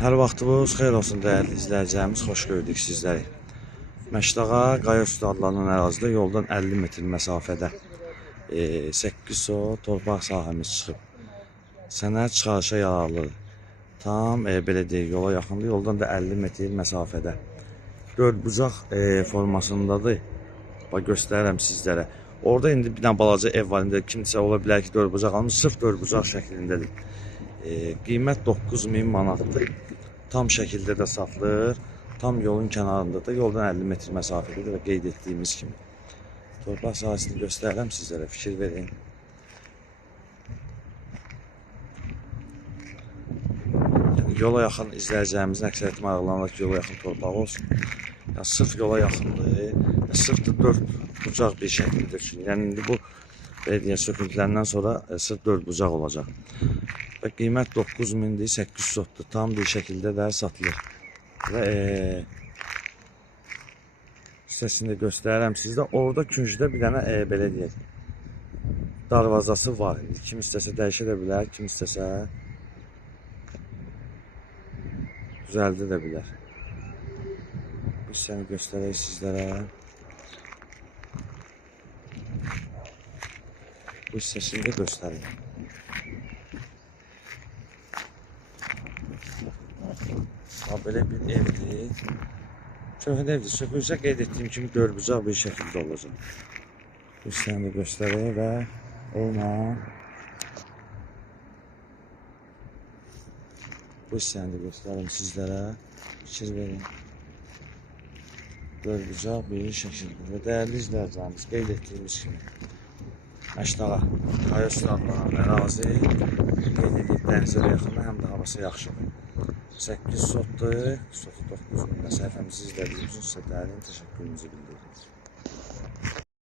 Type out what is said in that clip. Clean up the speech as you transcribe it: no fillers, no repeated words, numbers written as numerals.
Hər vaxtınız xeyir olsun dəyərli izləyicilərimiz, xoş gördük sizləri. Məşdağa Qaya Üstü adlanan ərazidə yoldan 50 metr məsafədə 8 so torpaq sahəmiz çıxıb. Sənəd çıxarışa yararlıdır. Tam belə deyək, yola yaxındır, yoldan da 50 metr məsafədə. 4 bucaq formasındadır. Bax, göstərirəm sizlərə. Orada indi bir dənə balaca ev var, indi kimsə ola bilər ki 4 bucaq almış, sırf 4 bucaq şəklindədir. Qiymət 9000 manatdır. Tam şəkildə də satılır. Tam yolun kənarında da, yoldan 50 metr məsafədə və qeyd etdiyimiz kimi. Torpaq sahəsini göstərirəm sizlərə, fikir verin. Yəni, yola yaxın izləyəcəyimizin əksəriyyəti maraqlanır ki, yola yaxın torpaq olsun. Yəni, sırf yola yaxındır, sırf da 4 bucaq bir şəkildə üçün. Yəni, indi bu söküntülərindən sonra sırf 4 bucaq olacaq. Və qiymət 9000-dir, 800-dir. Tam bir şəkildə də satılır. Və hissəsini də göstərirəm sizdə. Orada küncdə bir dənə belə deyək, darvazası var. Kim istəsə dəyişə də bilər, kim istəsə düzəldə də bilər. Bu hissəni göstərək sizlərə. Bu hissəsini də göstərim. Belə bir evdir. Köhnə evdir. Sökülsə qeyd etdiyim kimi 4 bucaq bir şəkildə olacaq. Bu hissəni də göstərək və eynən bu hissəni də göstərim sizlərə. Fikir verin. 4 bucaq bir şəkildə. Və dəyərli izləyicilərimiz, qeyd etdiyimiz kimi Məşdağa Qaya Üstü adlanan ərazi qeyd edib dənizə yaxındır, həm də havası yaxşıdır. 8 sotdur, sotu 9000. Səhifəmizi izlədiyiniz üçün sizə dərin təşəkkürümüzü bildiririk.